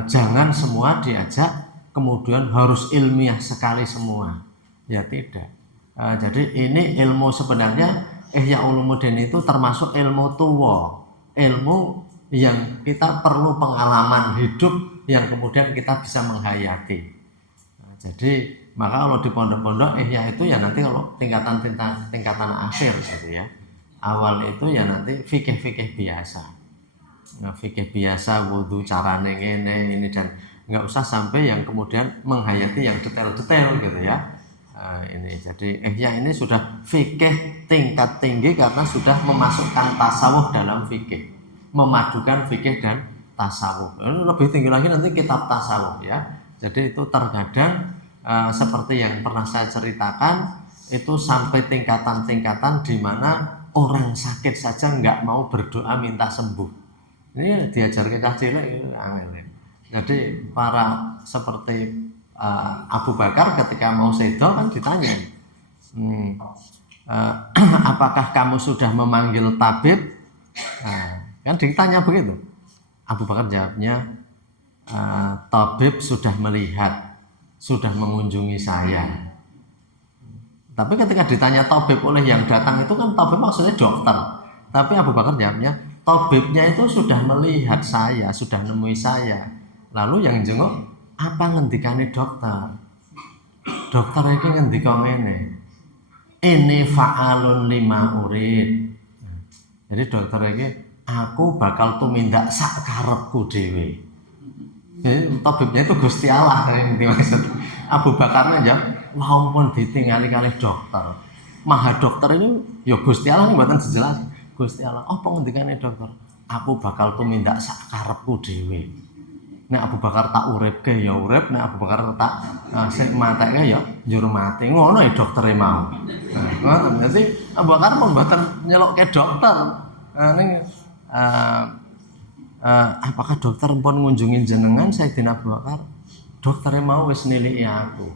Jangan semua diajak kemudian harus ilmiah sekali semua, ya tidak. Jadi ini ilmu sebenarnya Ihya Ulumuddin itu termasuk ilmu tua, ilmu yang kita perlu pengalaman hidup yang kemudian kita bisa menghayati. Jadi maka kalau di pondok-pondok Ihya itu ya nanti kalau tingkatan akhir gitu ya, awal itu ya nanti fikih biasa. Fikih biasa, wudhu carane ini, dan nggak usah sampai yang kemudian menghayati yang detail-detail gitu ya. Ini jadi Ihya ini sudah fikih tingkat tinggi karena sudah memasukkan tasawuf dalam fikih, memadukan fikih dan tasawuf. Lebih tinggi lagi nanti kitab tasawuf ya. Jadi itu terkadang seperti yang pernah saya ceritakan, itu sampai tingkatan-tingkatan di mana orang sakit saja nggak mau berdoa minta sembuh. Ini diajar kita cilik itu angel. Jadi para seperti Abu Bakar ketika mau sedo kan ditanya, apakah kamu sudah memanggil tabib? Kan ditanya begitu. Abu Bakar jawabnya, tabib sudah melihat, sudah mengunjungi saya. Tapi ketika ditanya tabib oleh yang datang itu kan tabib maksudnya dokter. Tapi Abu Bakar jawabnya, tabibnya itu sudah melihat saya, sudah nemui saya. Lalu yang jenguk, apa ngendikane dokter? Dokter ini ngendika ngene, ini fa'alun lima urid. Jadi dokter ini, aku bakal tumindak sak karepku dhewe. Jadi tabibnya itu Gusti Allah yang dimaksud. Abu Bakarnya jawab, walaupun ditinggali kali dokter, maha dokter ini ya Gusti Allah yang buatan sejelas. Gusti Allah, oh pengendikane dokter, aku bakal tumindak sak karepku dhewe. Nek Abu Bakar tak uripke ya urip, nek Abu Bakar tak sing mateke ya njur mati. Ngono ya doktere mau. Ngono berarti Abu Bakar mboten nyelokke dokter. Apakah dokter pun ngunjungin jenengan Sayyidina Abu Bakar? Doktere mau wis niliki aku.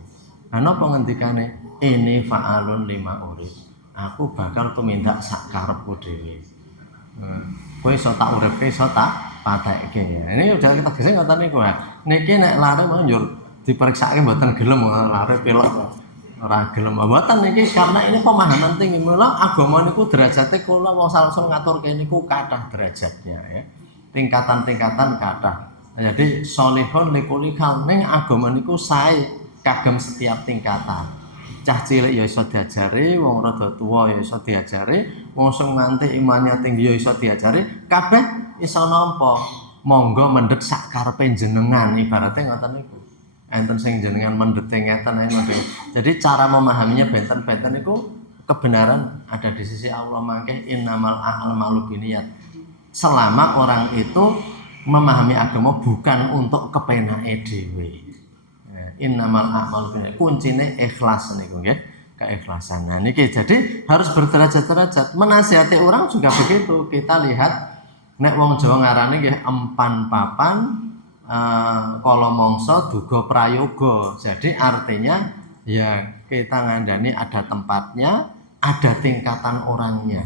Lah napa ngendikane? Ini fa'alun lima urid. Aku bakal tumindak sak karepku dhewe. Kowe iso tak uripke, iso tak patekke ya. Ini udah kita gesek ngoten niku. Niki nek lare mau njur diperiksake mboten gelem lare pilek ora gelem. Mboten niki karena ini pemahaman tinggi. Mula agama niku derajate kula wong salsul ngaturke niku kathah derajatnya ya. tingkatan-tingkatan kathah. Jadi sholihun likuli hal ning agama niku sae kagem setiap tingkatan. Cah cilik ya iso diajari, wong rada tuwa ya iso diajari, wong sing nganti imannya tinggi ya iso diajari, kabeh iso nampa. Monggo mendhet sak karepe jenengan, ibaratnya ngoten niku. Enten sing jenengan mendhete ngeten ae mendhet. Jadi cara memahaminya benten-benten niku kebenaran ada di sisi Allah, mangke innamal a'malu binniyat. Selama orang itu memahami agama bukan untuk kepenake dhewe. Innamal a'malu binniyat. Kuncine ikhlas niku nggih, keikhlasan. Nah niki jadi harus berderajat-derajat. Menasihati orang juga begitu. Kita lihat nek wong Jawa ngarane nggih empan papan kala mangsa duga prayoga. Jadi artinya ya kita ngandani ada tempatnya, ada tingkatan orangnya.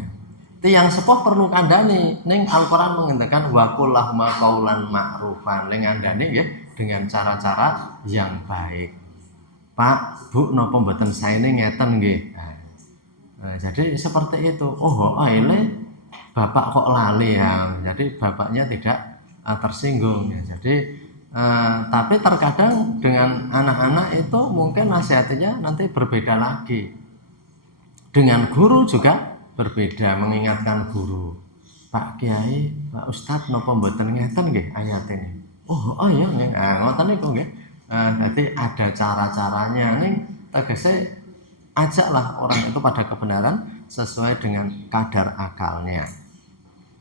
Tiang sepuh perlu kandhani. Ning Al-Qur'an mengendekan wa qul lahum qaulan ma'rufan. Ning ngandani nggih dengan cara-cara yang baik. Pak, Bu, napa mboten saene ngeten nggih. Jadi seperti itu. Oh, aile Bapak kok lali ya. Jadi bapaknya tidak tersinggung ya. Jadi tapi terkadang dengan anak-anak itu mungkin nasihatnya nanti berbeda lagi. Dengan guru juga berbeda, mengingatkan guru. Pak Kiai, Pak Ustadz napa mboten ngeten nggih ayat ini. Oh iya nggih. Ngoten niku nggih. Jadi ada cara-caranya ning tegese ajaklah orang itu pada kebenaran sesuai dengan kadar akalnya.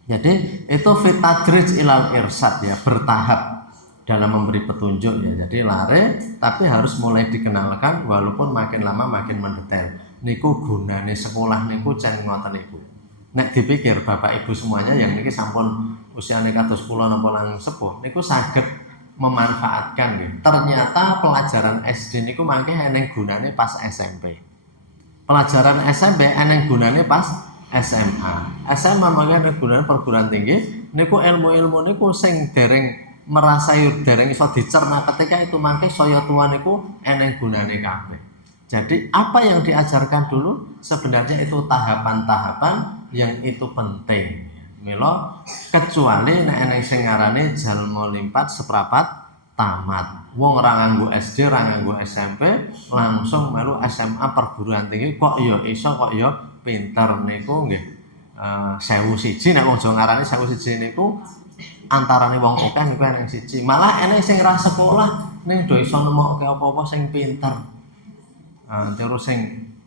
Jadi itu fitadrij ilal irsad ya, bertahap dalam memberi petunjuk ya. Jadi lare tapi harus mulai dikenalkan walaupun makin lama makin mendetail. Niku gunane sekolah niku jan ngoten niku. Nek dipikir Bapak Ibu semuanya yang niki sampun usiane kados kula napa lang sepuh niku saged memanfaatkan nggih. Ternyata pelajaran SD niku mangke eneng gunane pas SMP. Pelajaran SMP eneng gunane pas SMA. SMA mangke eneng gunane perguruan tinggi niku ilmu-ilmu niku sing dereng merasai dereng iso dicerna ketika itu mangke saya tua niku eneng gunane kabeh. Jadi apa yang diajarkan dulu sebenarnya itu tahapan-tahapan yang itu penting. Mila kecuali nek eneng sing ngarane jalma limpat seprapat tamat. Wong ora nganggo SD, ora nganggo SMP, langsung melu SMA perguruan tinggi kok ya iso kok ya pinter niku nggih. 1001 nek wong Jawa ngarane 1001 niku antarane wong akeh niku eneng siji. Malah eneng sing ra sekolah ning do iso nemokke apa-apa sing pinter. Terus sing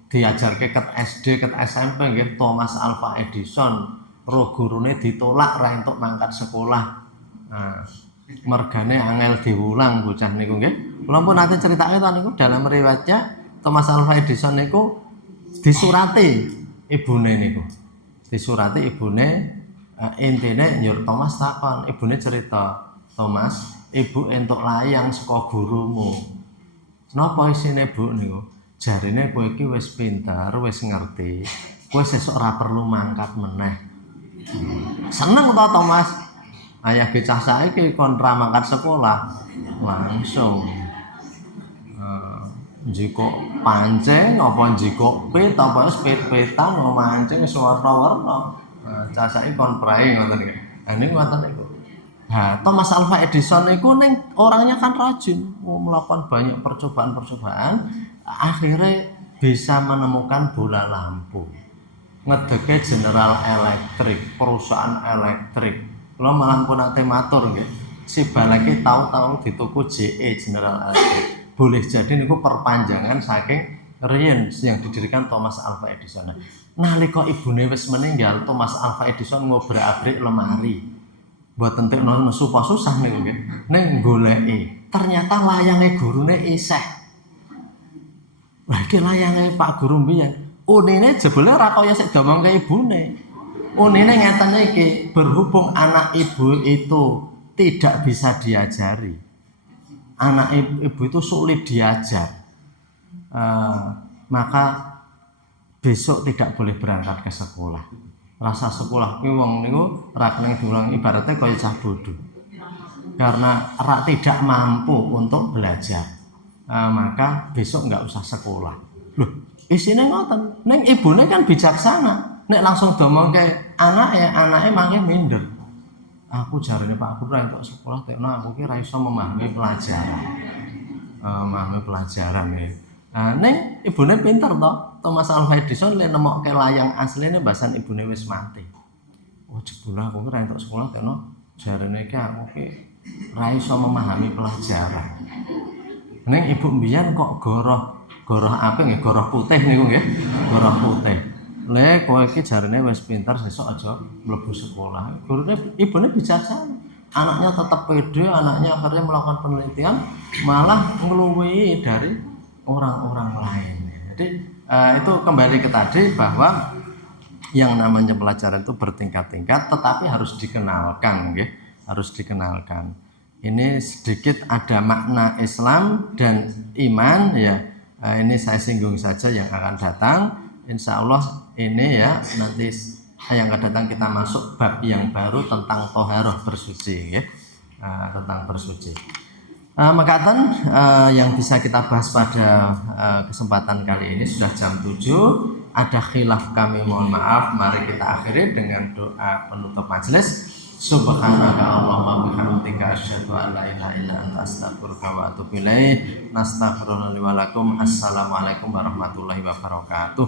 diajarke ket SD, ket SMP nggih Thomas Alva Edison, roh gurune ditolak ra entuk mangkat sekolah. Mergane angel diwulang bocah niku nggih. Kula pun nate critake to niku dalam riwayatnya Thomas Alva Edison niku disurati ibune niku. Disurati ibune intine nyur Thomas takon, ibune cerita, "Thomas, ibu entuk layang saka gurumu." "Napa isine, Bu?" niku. "Jarine kowe iki wis pinter, wis ngerti. Kowe sesuk ora perlu mangkat meneh." Seneng to Thomas. Ayah bocah saiki kon ra mangkat sekolah, langsung njiko pancing apa njiko pit apa wis pit-pitan mancing wis warna-warna. Cah saiki kon prae ngoten iki. Niku ngoten niku. Thomas Alva Edison niku ning orangnya kan rajin, melakukan banyak percobaan-percobaan, akhirnya bisa menemukan bola lampu. Ngedeke General Electric, perusahaan elektrik. Kula malah pun nate matur nggih. Si baleke tahu-tahu dituku JE General Electric. Boleh jadi niku perpanjangan saking riyen yang didirikan Thomas Alva Edison. Nalika ibune wis meninggal, Thomas Alva Edison ngobrak-abrik lemari. Mboten tekno susah niku nggih. Ning goleki, ternyata layange gurune isih. Lah iki layange Pak Guru mbiyen. Unine jebule ora kaya sik domongke ibune. Unine ngeten iki, berhubung anak ibu itu tidak bisa diajari. Anak ibu itu sulit diajar. Maka besok tidak boleh berangkat ke sekolah. Rasa sekolah kuwi wong niku ra keneng diulang ibaratnya kaya cah bodoh. Karena ra tidak mampu untuk belajar. Maka besok enggak usah sekolah. Loh, isine ngoten. Ning ibune kan bijaksana. Nek langsung domongke anake mangke minder. Aku jarane Pak Guru entuk sekolah tekno aku ki ra iso memahami pelajaran. Memahami pelajaran ya. Nah, ning ibune pinter to. Thomas Alva Edison le nemokke layang asline basan ibune wis mati. Oh jebule aku ki ra entuk sekolah tekno jarane ki aku ki ra iso memahami pelajaran. Ning ibu mbiyen kok goroh apik nggih, goroh putih niku nggih. Goroh putih. Le kowe iki jarene wis pinter sesuk aja mlebu sekolah. Gurune ibune bijaksana. Anaknya tetap pede, anaknya akhirnya melakukan penelitian malah ngluwihi dari orang-orang lain. Jadi itu kembali ke tadi bahwa yang namanya pelajaran itu bertingkat-tingkat tetapi harus dikenalkan nggih, harus dikenalkan. Ini sedikit ada makna Islam dan iman ya. Ini saya singgung saja yang akan datang. Insya Allah ini ya nanti yang akan datang kita masuk bab yang baru tentang toharoh bersuci ya. Tentang bersuci. Makaten yang bisa kita bahas pada kesempatan kali ini sudah jam 7. Ada khilaf kami mohon maaf. Mari kita akhiri dengan doa penutup majelis. Subhanaka Allahumma bihamdika asyhadu an la ilaha illa anta astaghfiruka wa atubu ilaik. Nastaghfirullaha wa lakum. Assalamualaikum warahmatullahi wabarakatuh.